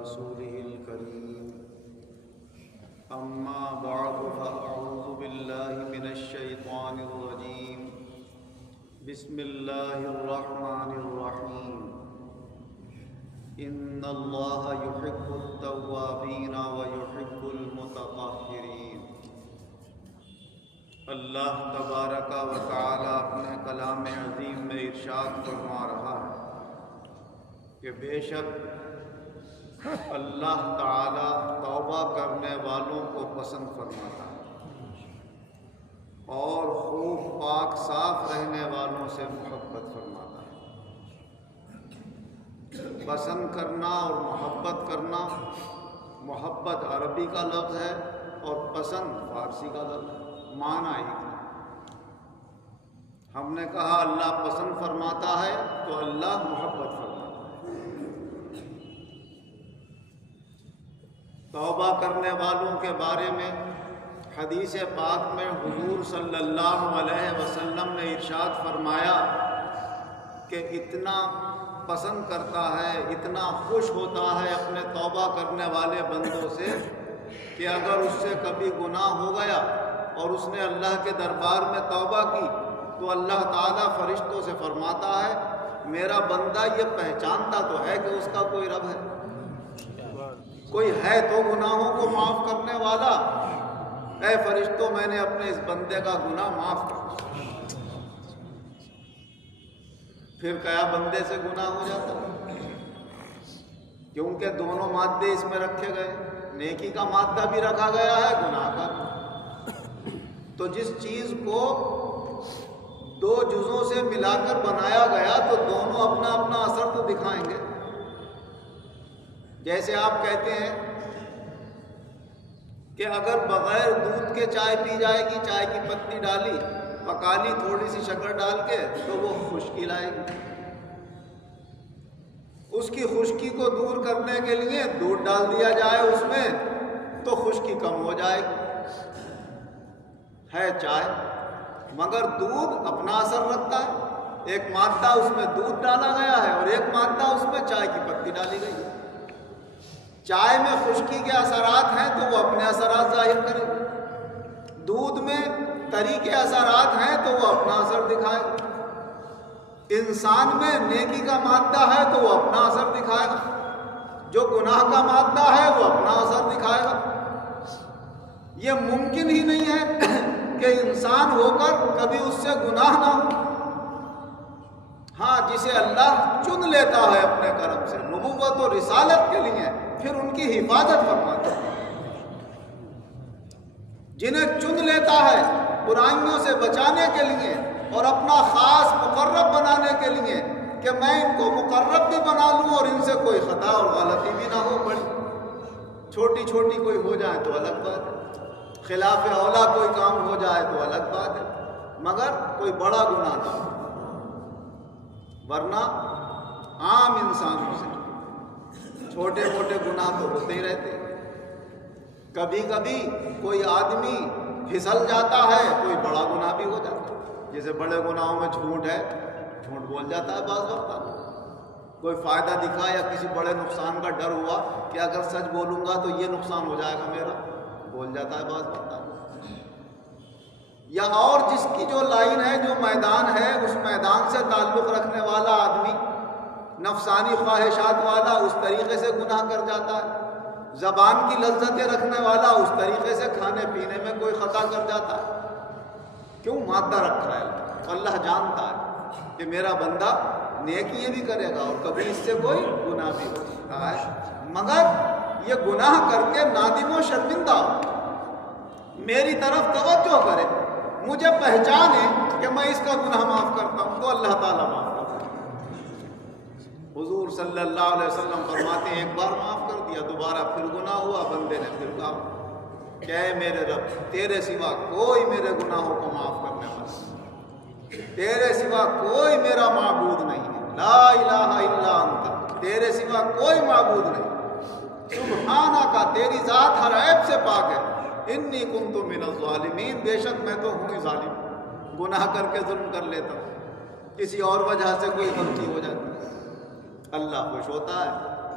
رسوله الكريم أما بعد فأعوذ بالله من الشيطان الرجيم بسم الله الرحمن الرحيم إن الله يحب التوابين ويحب المتطهرين۔ اللہ تبارک و تعالی اپنے کلام عظیم میں ارشاد فرما رہا ہے کہ بے شک اللہ تعالی توبہ کرنے والوں کو پسند فرماتا ہے اور خوب پاک صاف رہنے والوں سے محبت فرماتا ہے۔ پسند کرنا اور محبت کرنا، محبت عربی کا لفظ ہے اور پسند فارسی کا لفظ ہے، معنی ایک ہے۔ ہم نے کہا اللہ پسند فرماتا ہے تو اللہ محبت فرماتا ہے۔ توبہ کرنے والوں کے بارے میں حدیث پاک میں حضور صلی اللہ علیہ وسلم نے ارشاد فرمایا کہ اتنا پسند کرتا ہے، اتنا خوش ہوتا ہے اپنے توبہ کرنے والے بندوں سے کہ اگر اس سے کبھی گناہ ہو گیا اور اس نے اللہ کے دربار میں توبہ کی تو اللہ تعالیٰ فرشتوں سے فرماتا ہے میرا بندہ یہ پہچانتا تو ہے کہ اس کا کوئی رب ہے، کوئی ہے تو گناہوں کو معاف کرنے والا، اے فرشتوں میں نے اپنے اس بندے کا گناہ معاف کر دیا۔ پھر کیا بندے سے گناہ ہو جاتا ہے؟ کیونکہ دونوں مادے اس میں رکھے گئے، نیکی کا مادہ بھی رکھا گیا ہے، گناہ کا۔ تو جس چیز کو دو جزوں سے ملا کر بنایا گیا تو دونوں اپنا اپنا اثر تو دکھائیں گے۔ جیسے آپ کہتے ہیں کہ اگر بغیر دودھ کے چائے پی جائے گی، چائے کی پتی ڈالی پکا لی تھوڑی سی شکر ڈال کے تو وہ خشکی لائے گی۔ اس کی خشکی کو دور کرنے کے لیے دودھ ڈال دیا جائے اس میں تو خشکی کم ہو جائے گی، ہے چائے، مگر دودھ اپنا اثر رکھتا ہے۔ ایک مادہ اس میں دودھ ڈالا گیا ہے اور ایک مادہ اس میں چائے کی پتی ڈالی گئی ہے۔ چائے میں خشکی کے اثرات ہیں تو وہ اپنے اثرات ظاہر کرے گا، دودھ میں تری کے اثرات ہیں تو وہ اپنا اثر دکھائے گا، انسان میں نیکی کا مادہ ہے تو وہ اپنا اثر دکھائے گا، جو گناہ کا مادہ ہے وہ اپنا اثر دکھائے گا۔ یہ ممکن ہی نہیں ہے کہ انسان ہو کر کبھی اس سے گناہ نہ ہو۔ ہاں، جسے اللہ چن لیتا ہے اپنے کرم سے نبوت و رسالت کے لیے پھر ان کی حفاظت فرماتا ہے، جنہیں چن لیتا ہے برائیوں سے بچانے کے لیے اور اپنا خاص مقرب بنانے کے لیے کہ میں ان کو مقرب بھی بنا لوں اور ان سے کوئی خطا اور غلطی بھی نہ ہو، بڑی چھوٹی چھوٹی کوئی ہو جائے تو الگ بات ہے، خلاف اولا کوئی کام ہو جائے تو الگ بات ہے، مگر کوئی بڑا گناہ نہ ہو، ورنہ عام انسانوں سے چھوٹے موٹے گناہ تو ہوتے ہی رہتے ہیں۔ کبھی کبھی کوئی آدمی پھسل جاتا ہے، کوئی بڑا گناہ بھی ہو جاتا ہے، جیسے بڑے گناہوں میں جھوٹ ہے، جھوٹ بول جاتا ہے بعض وقت آدمی، کوئی فائدہ دکھا یا کسی بڑے نقصان کا ڈر ہوا کہ اگر سچ بولوں گا تو یہ نقصان ہو جائے گا میرا، بول جاتا ہے بعض وقت آدمی۔ یا اور جس کی جو لائن ہے، جو میدان ہے، اس میدان سے تعلق رکھنے والا آدمی، نفسانی خواہشات والا، اس طریقے سے گناہ کر جاتا ہے، زبان کی لذتیں رکھنے والا اس طریقے سے کھانے پینے میں کوئی خطا کر جاتا ہے۔ کیوں؟ مادہ رکھا ہے اللہ جانتا ہے کہ میرا بندہ نیکی بھی کرے گا اور کبھی اس سے کوئی گناہ بھی ہو سکتا ہے، مگر یہ گناہ کر کے نادم و شرمندہ ہو، میری طرف توجہ کرے، مجھے پہچانے کہ میں اس کا گناہ معاف کرتا ہوں تو اللہ تعالیٰ معاف کرتا ہے۔ حضور صلی اللہ علیہ وسلم فرماتے ہیں ایک بار معاف کر دیا، دوبارہ پھر گناہ ہوا، بندے نے پھر کہا کہ اے میرے رب، تیرے سوا کوئی میرے گناہوں کو معاف کرنے والا، تیرے سوا کوئی میرا معبود نہیں ہے، لا الہ الا انت، تیرے سوا کوئی معبود نہیں، سبحانہ کا، تیری ذات ہر عیب سے پاک ہے، انی کنت من الظالمین، بے شک میں تو ہوں ہی ظالم، گناہ کر کے ظلم کر لیتا ہوں، کسی اور وجہ سے کوئی غلطی ہو جاتی ہے، اللہ خوش ہوتا ہے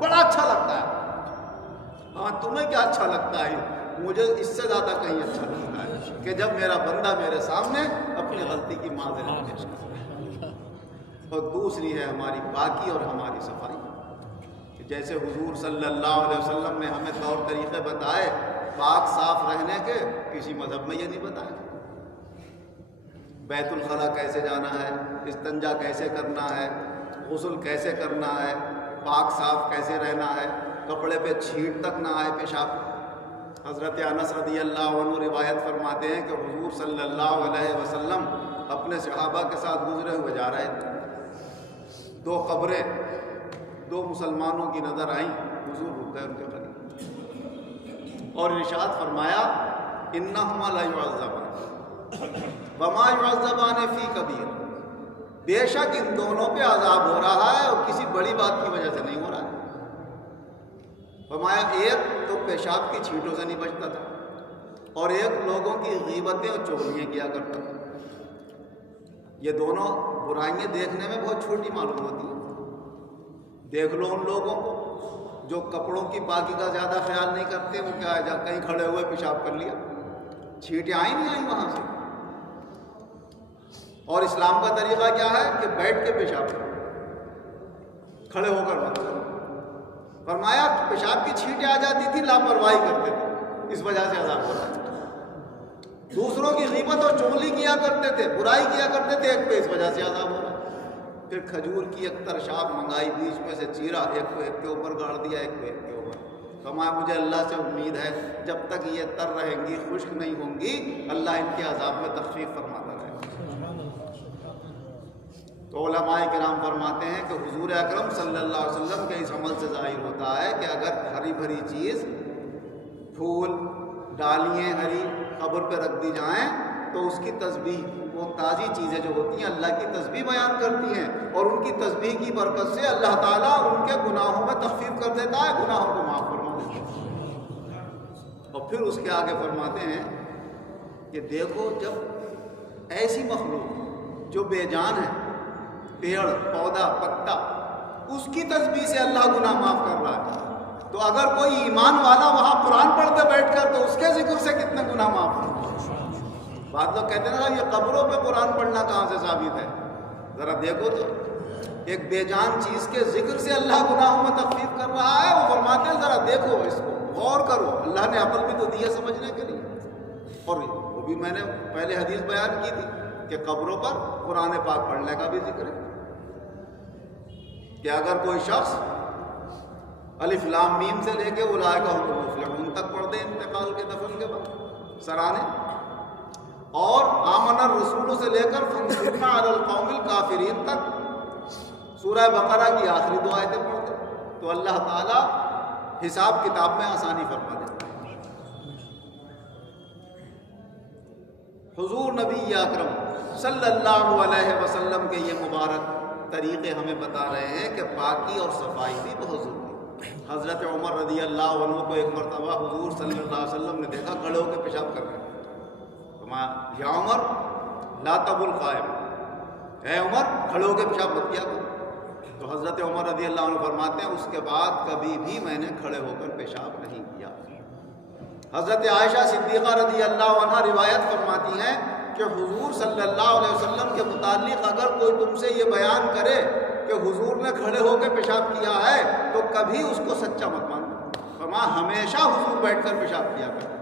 بڑا اچھا لگتا ہے۔ ہاں تمہیں کیا اچھا لگتا ہے، مجھے اس سے زیادہ کہیں اچھا لگتا ہے کہ جب میرا بندہ میرے سامنے اپنی غلطی کی معذرت پیش کرتا ہے۔ اور دوسری ہے ہماری پاکی اور ہماری صفائی، کہ جیسے حضور صلی اللہ علیہ وسلم نے ہمیں طور طریقے بتائے پاک صاف رہنے کے، کسی مذہب میں یہ نہیں بتایا۔ بیت الخلاء کیسے جانا ہے، استنجا کیسے کرنا ہے، غسل کیسے کرنا ہے، پاک صاف کیسے رہنا ہے، کپڑے پہ چھینٹ تک نہ آئے پیشاب۔ حضرت انس رضی اللہ عنہ روایت فرماتے ہیں کہ حضور صلی اللہ علیہ وسلم اپنے صحابہ کے ساتھ گزرے ہوئے جا رہے تھے، دو قبریں دو مسلمانوں کی نظر آئیں، حضور رک گئے ان کے قریب اور ارشاد فرمایا انہما لا یعذبان وما یعذبان فی کبیر، بے شک ان دونوں پہ عذاب ہو رہا ہے اور کسی بڑی بات کی وجہ سے نہیں ہو رہا ہے۔ فرمایا ایک تو پیشاب کی چھینٹوں سے نہیں بچتا تھا اور ایک لوگوں کی غیبتیں اور چغلیاں کیا کرتا تھا۔ یہ دونوں برائیاں دیکھنے میں بہت چھوٹی معلوم ہوتی ہیں، دیکھ لو ان لوگوں کو جو کپڑوں کی پاکی کا زیادہ خیال نہیں کرتے، وہ کیا ہے کہیں کھڑے ہوئے پیشاب کر لیا، چھینٹیں آئی نہیں آئی وہاں سے۔ اور اسلام کا طریقہ کیا ہے کہ بیٹھ کے پیشاب کرو، کھڑے ہو کر مت کرو۔ فرمایا پیشاب کی چھینٹیں آ جاتی تھی، لاپرواہی کرتے تھے، اس وجہ سے عذاب ہو رہا ہے۔ دوسروں کی غیبت اور چغلی کیا کرتے تھے، برائی کیا کرتے تھے، ایک پہ اس وجہ سے عذاب ہو رہا ہے۔ پھر کھجور کی ایک ترشاب منگائی، بیچ میں سے چیرا، ایک کو ایک کے اوپر گاڑ دیا، ایک کو ایک کے اوپر۔ فرمایا مجھے اللہ سے امید ہے جب تک یہ تر رہیں گی، خشک نہیں ہوں گی، اللہ ان کے عذاب میں تخفیف فرماتا رہے گا۔ تو علماء کرام فرماتے ہیں کہ حضور اکرم صلی اللہ علیہ وسلم کے اس عمل سے ظاہر ہوتا ہے کہ اگر ہری بھری چیز، پھول، ڈالیاں ہری قبر پہ رکھ دی جائیں تو اس کی تسبیح، وہ تازی چیزیں جو ہوتی ہیں اللہ کی تسبیح بیان کرتی ہیں، اور ان کی تسبیح کی برکت سے اللہ تعالیٰ ان کے گناہوں میں تخفیف کر دیتا ہے، گناہوں کو معاف فرما دیتا ہے۔ اور پھر اس کے آگے فرماتے ہیں کہ دیکھو جب ایسی مخلوق جو بے جان ہے، پیڑ پودا پتا، اس کی تسبیح سے اللہ گناہ معاف کر رہا ہے، تو اگر کوئی ایمان والا وہاں قرآن پڑھتے بیٹھ کر تو اس کے ذکر سے کتنے گناہ معاف ہوں۔ بعض لوگ کہتے ہیں نا یہ قبروں پہ قرآن پڑھنا کہاں سے ثابت ہے؟ ذرا دیکھو تو ایک بے جان چیز کے ذکر سے اللہ گناہوں میں تخفیف کر رہا ہے۔ وہ فرماتے ہیں ذرا دیکھو اس کو، غور کرو، اللہ نے عقل بھی تو دی ہے سمجھنے کے لیے۔ اور وہ بھی میں نے پہلے حدیث بیان کی تھی کہ قبروں پر قرآن پاک پڑھنے کا بھی ذکر ہے، کہ اگر کوئی شخص الف لام میم سے لے کے اولئک هم المفلحون تک پڑھ دے انتقال کے دفن کے بعد سرانے، اور آمن الرسول سے لے کر فانصرنا علی القوم الکافرین تک سورہ بقرہ کی آخری دو آیتیں پڑھ دے تو اللہ تعالیٰ حساب کتاب میں آسانی فرما دیتا ہے۔ حضور نبی اکرم صلی اللہ علیہ وسلم کے یہ مبارک طریقے ہمیں بتا رہے ہیں کہ پاکی اور صفائی بھی بہت ضروری ہے۔ حضرت عمر رضی اللہ عنہ کو ایک مرتبہ حضور صلی اللہ علیہ وسلم نے دیکھا کھڑے ہو کے پیشاب کر رہے ہیں۔ یا عمر لا تبل قائم، اے عمر کھڑے ہو کے پیشاب مت کیا کرو۔ تو حضرت عمر رضی اللہ عنہ فرماتے ہیں اس کے بعد کبھی بھی میں نے کھڑے ہو کر پیشاب نہیں کیا۔ حضرت عائشہ صدیقہ رضی اللہ عنہ روایت فرماتی ہیں کہ حضور صلی اللہ علیہ وسلم کے متعلق اگر کوئی تم سے یہ بیان کرے کہ حضور نے کھڑے ہو کے پیشاب کیا ہے تو کبھی اس کو سچا مت مانو۔ فرمایا ہمیشہ حضور بیٹھ کر پیشاب کیا کرتے،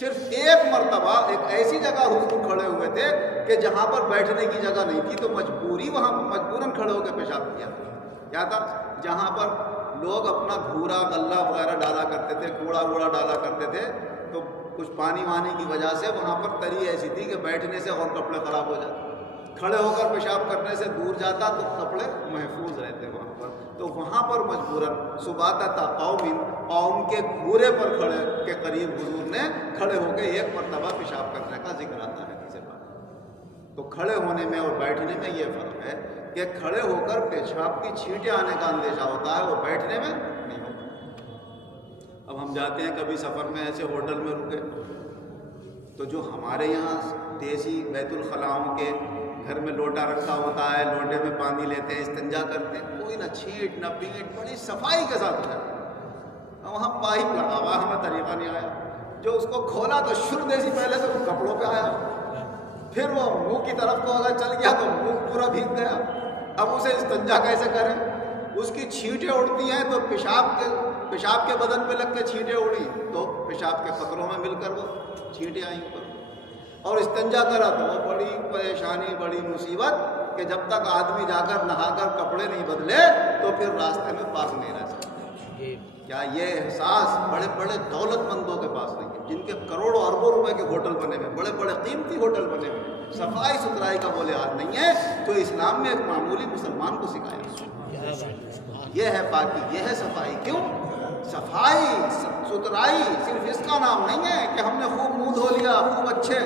صرف ایک مرتبہ ایک ایسی جگہ حضور کھڑے ہوئے تھے کہ جہاں پر بیٹھنے کی جگہ نہیں تھی تو مجبوری وہاں مجبوراً کھڑے ہو کے پیشاب کیا تھا۔ کیا تھا؟ جہاں پر لوگ اپنا گھورا غلہ وغیرہ ڈالا کرتے تھے، کوڑا ووڑا ڈالا کرتے تھے، تو کچھ پانی وانی کی وجہ سے وہاں پر تری ایسی تھی کہ بیٹھنے سے اور کپڑے خراب ہو جاتے، کھڑے ہو کر پیشاب کرنے سے دور جاتا تو کپڑے محفوظ رہتے وہاں پر، تو وہاں پر مجبوراً سباتتا قوم کے گھورے پر کھڑے کے قریب حضور نے کھڑے ہو کے ایک مرتبہ پیشاب کرنے کا ذکر آتا ہے کسی بات۔ تو کھڑے ہونے میں اور بیٹھنے میں یہ فرق ہے کہ کھڑے ہو کر پیشاب کی چھینٹیں آنے کا اندیشہ ہوتا ہے، وہ بیٹھنے میں نہیں ہوتا۔ اب ہم جاتے ہیں کبھی سفر میں ایسے ہوٹل میں رکے تو جو ہمارے یہاں دیسی بیت الخلاؤں کے گھر میں لوٹا رکھا ہوتا ہے، لوٹے میں پانی لیتے ہیں، استنجا کرتے ہیں، کوئی نہ چھینٹ نہ پیٹ، بڑی صفائی کے ساتھ ہوتا ہے۔ وہاں پائپ لگا ہوا، ہمیں طریقہ نہیں آیا، جو اس کو کھولا تو شر دیسی پہلے تو وہ کپڑوں پہ آیا، پھر وہ منہ کی طرف کو اگر چل گیا تو منہ پورا بھیگ گیا۔ اب اسے استنجا کیسے کریں؟ اس کی چھینٹیں اڑتی ہیں تو پیشاب کے بدن پہ لگ کے چھینٹیں اڑی تو پیشاب کے قطروں میں مل کر وہ چھینٹیں آئیں اوپر، اور استنجا کرا تو وہ بڑی پریشانی، بڑی مصیبت کہ جب تک آدمی جا کر نہا کر کپڑے نہیں بدلے تو پھر راستے میں پاک نہیں رہ سکتا۔ کیا یہ احساس بڑے بڑے دولت مندوں کے پاس نہیں ہے، جن کے کروڑوں اربوں روپے کے ہوٹل بنے ہوئے، بڑے بڑے قیمتی ہوٹل بنے ہوئے، صفائی ستھرائی کا وہ لحاظ نہیں ہے جو اسلام میں ایک معمولی مسلمان کو سکھایا۔ یہ ہے پاکی، یہ ہے صفائی۔ کیوں؟ صفائی ستھرائی صرف اس کا نام نہیں ہے کہ ہم نے خوب منہ دھو لیا، خوب اچھے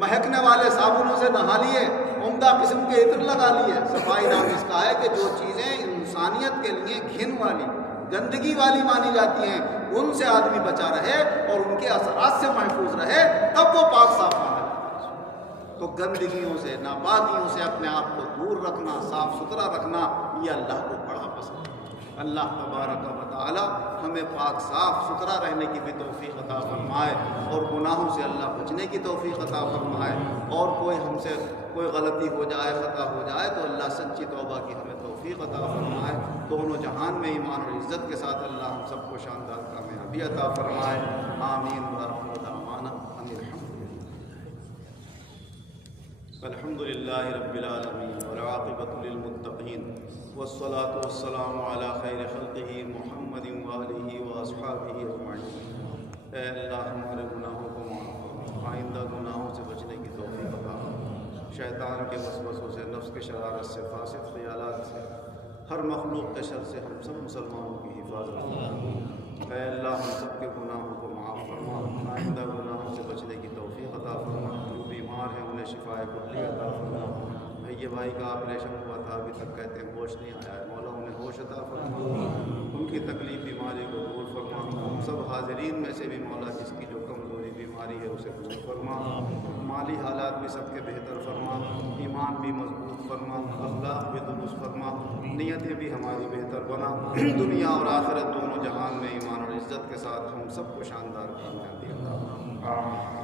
مہکنے والے صابنوں سے نہا لیے، عمدہ قسم کے عطر لگا لیے۔ صفائی نام اس کا ہے کہ جو چیزیں انسانیت کے لیے گھن والی، گندگی والی مانی جاتی ہیں، ان سے آدمی بچا رہے اور ان کے اثرات سے محفوظ رہے، تب وہ پاک صاف مانا جاتا ہے۔ تو گندگیوں سے، ناپاکیوں سے اپنے آپ کو دور رکھنا، صاف ستھرا رکھنا، یہ اللہ کو بڑا پسند ہے۔ اللہ تبارک و تعالی ہمیں پاک صاف ستھرا رہنے کی بھی توفیق عطا فرمائے، اور گناہوں سے اللہ بچنے کی توفیق عطا فرمائے، اور کوئی ہم سے کوئی غلطی ہو جائے، خطا ہو جائے تو اللہ سچی توبہ کی ہمیں توفیق عطا فرمائے۔ دونوں جہان میں ایمان اور عزت کے ساتھ اللہ ہم سب کو شاندار کامیابی عطا فرمائے۔ آمین وآخر دعوانا ان الحمد للہ رب العالمین والعاقبۃ للمتقین والصلاة والسلام علی خیر خلقہ محمد وآلہ واصحابہ اجمعین۔ اے اللہ ہمارے گناہوں کو معاف فرما، آئندہ گناہوں سے بچنے کی توفیق عطا فرما، شیطان کے وسوسوں سے، نفس کے شرارت سے، فاسد خیالات سے، ہر مخلوق کے شر سے ہم سب مسلمانوں کی حفاظت فرما۔ اے اللہ ہم سب کے گناہوں کو معاف فرما، آئندہ گناہوں سے بچنے کی توفیق عطا فرما، جو بیمار ہیں انہیں شفائے کلی عطا فرما۔ بھائی بھائی کا آپریشن ہوا تھا، ابھی تک کہتے ہیں ہوش نہیں آیا ہے، مولا انہیں ہوش عطا فرما، ان کی تکلیف بیماری کو دور فرما۔ ہم سب حاضرین میں سے بھی مولا جس کی جو کمزوری بیماری ہے اسے دور فرما، مالی حالات بھی سب کے بہتر فرما، ایمان بھی مضبوط فرما، اخلاق بھی درست فرما، نیتیں بھی ہماری بہتر بنا، دنیا اور آخرت دونوں جہان میں ایمان اور عزت کے ساتھ ہم سب کو شاندار کامیابی عطا فرما۔